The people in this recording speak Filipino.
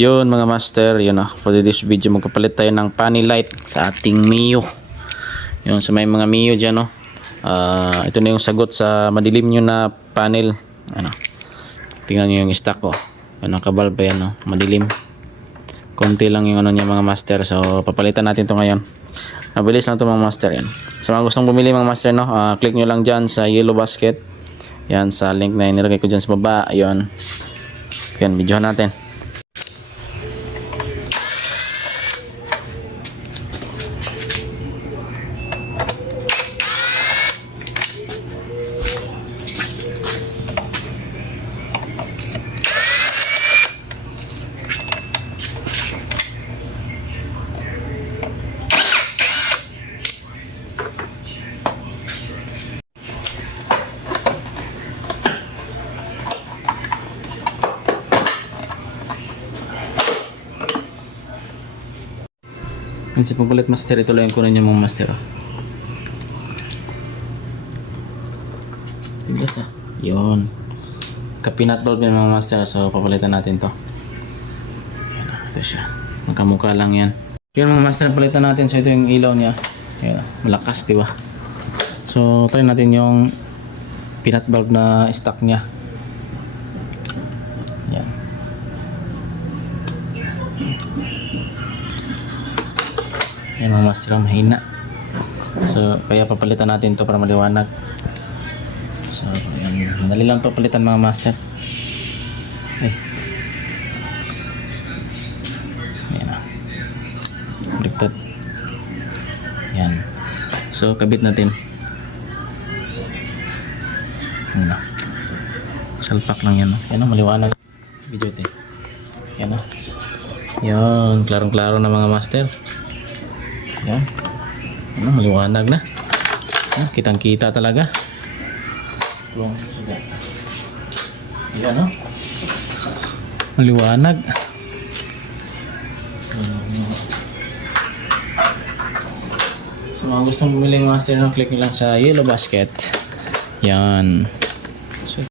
Yun mga master, yun for this video magpapalit tayo ng panel light sa ating Mio. Yun sa may mga Mio dyan ito na yung sagot sa madilim nyo na panel. Tingnan nyo yung stock ko. Nakabalba yan madilim. Konti lang yung niya mga master. So papalitan natin to ngayon. Mabilis lang to mga master yan. Sa mga gustong bumili mga master click nyo lang dyan sa yellow basket. Yan sa link na inilagay ko dyan sa baba. Ayun. Yan, videohan natin. Sa pagpalit master, ito lang yung kunin niya mga master. Tigas yun. Kapinat bulb yan mga master. So papalitan natin to. Ito siya. Magkamukha lang yan. Yun mga master, palitan natin. So ito yung ilaw niya. Ayan, malakas diba. So try natin yung pinat bulb na stock niya. Yan. Yan mga master, mahina. So kaya papalitan natin to para maliwanag. So yan, madali lang to palitan mga master. Yan baliktad. Yan. So kabit natin. Salpak lang yan. Yan maliwanag. Video ito. Yan Yan, klarong-klaro na mga master. Yan. Maliwanag na. Kitang-kita talaga. Yan maliwanag. So mga gustong bumili master, click nyo lang sa yellow basket. Yan.